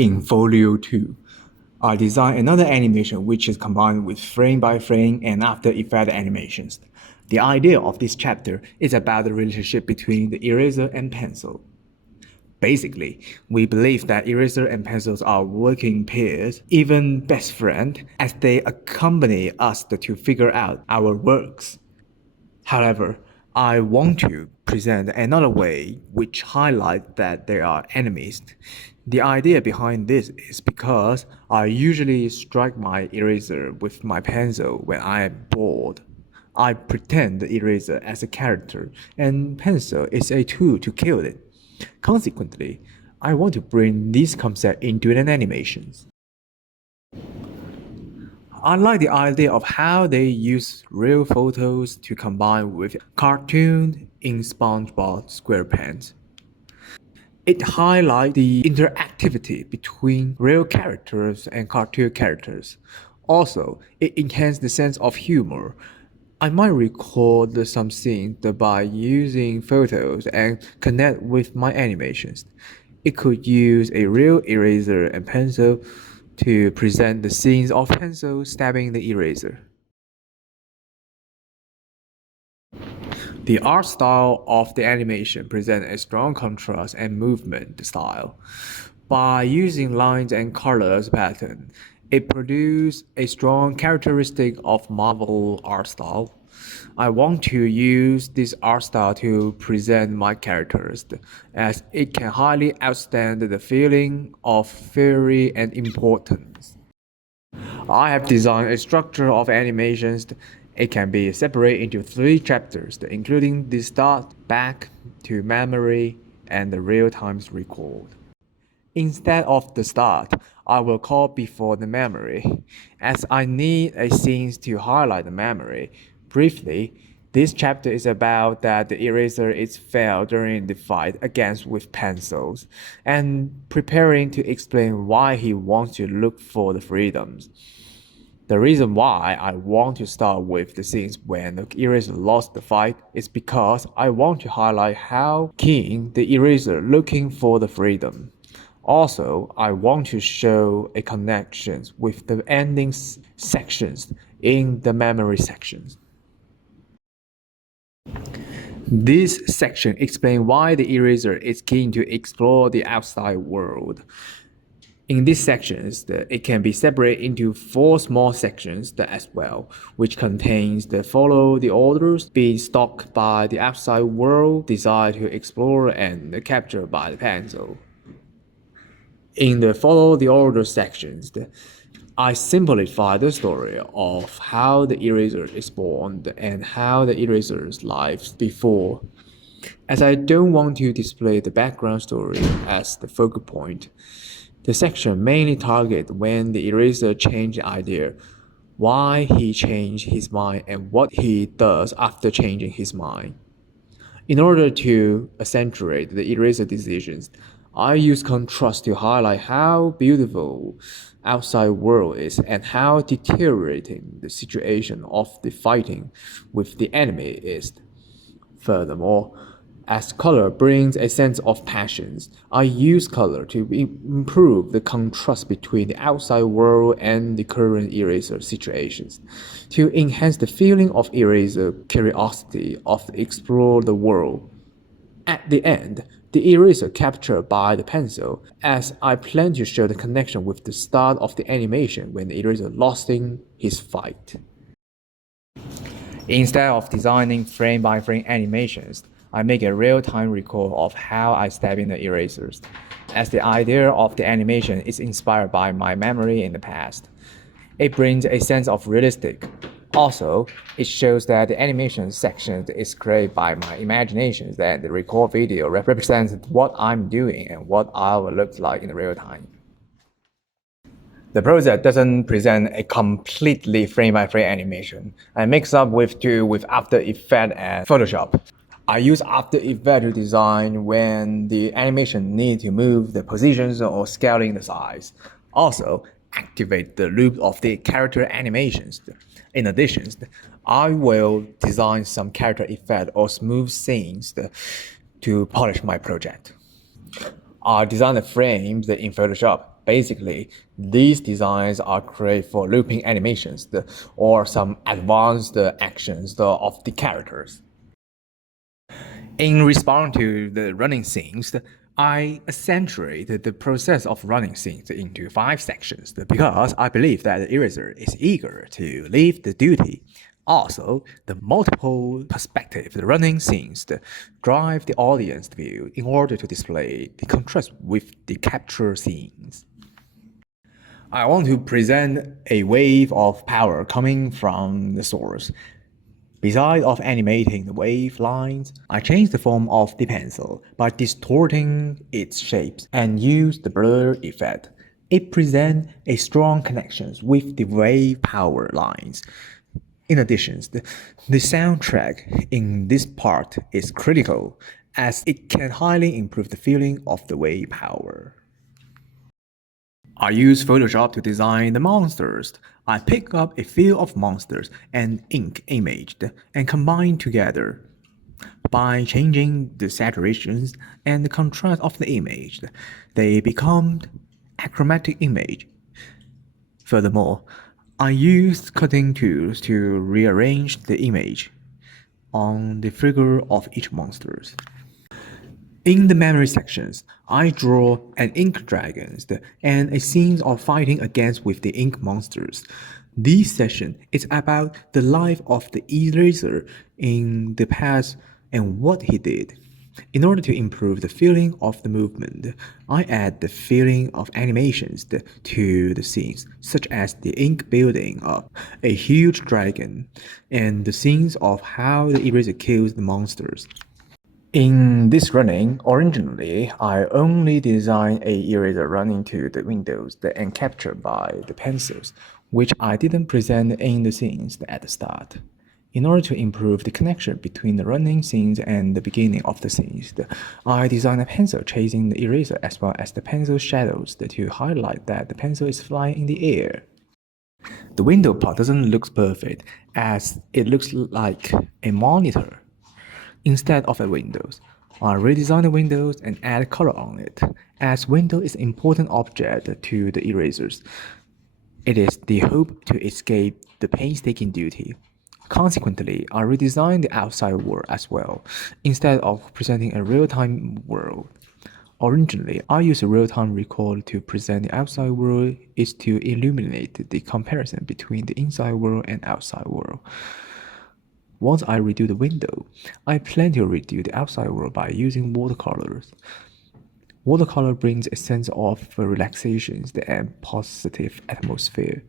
In Folio 2, I designed another animation which is combined with frame-by-frame and After Effects animations. The idea of this chapter is about the relationship between the eraser and pencil. Basically, we believe that eraser and pencils are working pairs, even best friends, as they accompany us to figure out our works. However, I want to present another way which highlights that they are enemies. The idea behind this is because I usually strike my eraser with my pencil when I am bored. I pretend the eraser as a character and pencil is a tool to kill it. Consequently, I want to bring this concept into an animation. I like the idea of how they use real photos to combine with cartoons in SpongeBob SquarePants. It highlights the interactivity between real characters and cartoon characters. Also, it enhances the sense of humor. I might record some scenes by using photos and connect with my animations. It could use a real eraser and pencil to present the scenes of pencil stabbing the eraser. The art style of the animation presents a strong contrast and movement style. By using lines and colors pattern, it produces a strong characteristic of Marvel art style. I want to use this art style to present my characters, as it can highly outstand the feeling of fury and importance. I have designed a structure of animations. It can be separated into three chapters, including the start, back to memory, and the real-time record. Instead of the start, I will call before the memory, as I need a scene to highlight the memory. Briefly, this chapter is about that the eraser is failed during the fight against with pencils, and preparing to explain why he wants to look for the freedoms. The reason why I want to start with the scenes when the eraser lost the fight is because I want to highlight how keen the eraser looking for the freedom. Also, I want to show a connection with the ending sections in the memory sections. This section explains why the eraser is keen to explore the outside world. In these sections, it can be separated into four small sections as well, which contains the follow the orders, be stalked by the outside world, desire to explore, and captured by the pencil. In the follow the order sections, I simplify the story of how the eraser is born and how the eraser's lives before, as I don't want to display the background story as the focal point. The section mainly targets when the eraser changed the idea, why he changed his mind, and what he does after changing his mind. In order to accentuate the eraser decisions, I use contrast to highlight how beautiful outside world is and how deteriorating the situation of the fighting with the enemy is. Furthermore, as color brings a sense of passions, I use color to improve the contrast between the outside world and the current eraser situations, to enhance the feeling of eraser curiosity of explore the world. At the end, the eraser captured by the pencil, as I plan to show the connection with the start of the animation when the eraser lost in his fight. Instead of designing frame-by-frame animations, I make a real-time record of how I stab in the erasers, as the idea of the animation is inspired by my memory in the past. It brings a sense of realistic. Also, it shows that the animation section is created by my imagination, that the record video represents what I'm doing and what I will look like in real time. The project doesn't present a completely frame-by-frame animation. I mix up with After Effects and Photoshop. I use After Effects to design when the animation needs to move the positions or scaling the size. Also, activate the loop of the character animations. In addition, I will design some character effect or smooth scenes to polish my project. I design the frames in Photoshop Basically, these designs are great for looping animations or some advanced actions of the characters. In response to the running scenes, I accentuated the process of running scenes into 5 sections because I believe that the eraser is eager to leave the duty. Also, the multiple perspective the running scenes drive the audience view in order to display the contrast with the capture scenes. I want to present a wave of power coming from the source. Besides of animating the wave lines, I changed the form of the pencil by distorting its shapes and used the blur effect. It presents a strong connection with the wave power lines. In addition, the soundtrack in this part is critical as it can highly improve the feeling of the wave power. I use Photoshop to design the monsters. I pick up a few of monsters and ink imaged and combine together. By changing the saturations and the contrast of the image, they become a chromatic image. Furthermore, I used cutting tools to rearrange the image on the figure of each monster. In the memory sections, I draw an ink dragons and a scene of fighting against with the ink monsters. This session is about the life of the eraser in the past and what he did. In order to improve the feeling of the movement, I add the feeling of animations to the scenes, such as the ink building up a huge dragon and the scenes of how the eraser kills the monsters. In this running, originally, I only designed a eraser running to the windows and captured by the pencils, which I didn't present in the scenes at the start. In order to improve the connection between the running scenes and the beginning of the scenes, I designed a pencil chasing the eraser as well as the pencil shadows to highlight that the pencil is flying in the air. The window part doesn't look perfect as it looks like a monitor instead of a windows. I redesign the windows and add color on it, as window is an important object to the erasers. It is the hope to escape the painstaking duty. Consequently, I redesigned the outside world as well, instead of presenting a real-time world. Originally, I used a real-time record to present the outside world is to illuminate the comparison between the inside world and outside world. Once I redo the window, I plan to redo the outside world by using watercolors. Watercolor brings a sense of relaxation and positive atmosphere.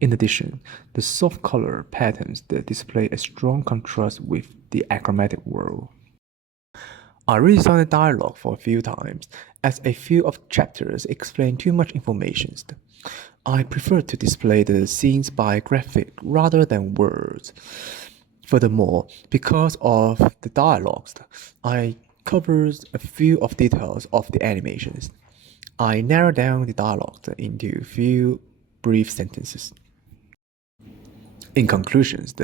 In addition, the soft color patterns display a strong contrast with the achromatic world. I redesigned the dialogue for a few times, as a few of chapters explain too much information. I prefer to display the scenes by graphic rather than words. Furthermore, because of the dialogues, I covered a few of details of the animations. I narrowed down the dialogue into a few brief sentences. In conclusions,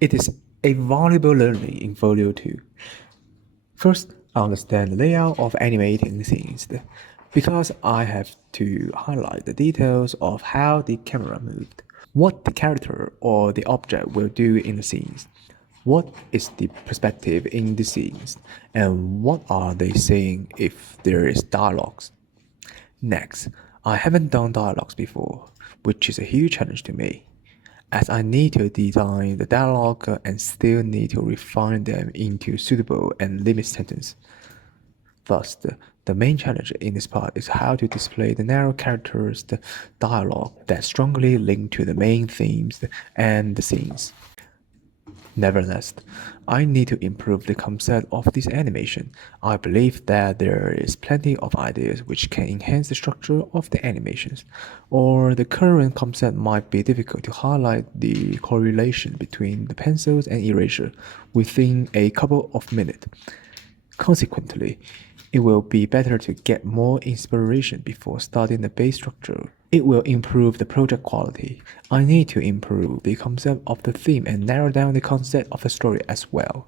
it is a valuable learning in Folio 2. First, I understand the layout of animating scenes because I have to highlight the details of how the camera moved, what the character or the object will do in the scenes, what is the perspective in the scenes, and what are they saying if there is dialogues. Next, I haven't done dialogues before, which is a huge challenge to me, as I need to design the dialogue and still need to refine them into suitable and limited sentences. Thus, the main challenge in this part is how to display the narrow characters, the dialogue that strongly link to the main themes and the scenes. Nevertheless, I need to improve the concept of this animation. I believe that there is plenty of ideas which can enhance the structure of the animations, or the current concept might be difficult to highlight the correlation between the pencils and eraser within a couple of minutes. Consequently, it will be better to get more inspiration before starting the base structure. It will improve the project quality. I need to improve the concept of the theme and narrow down the concept of the story as well.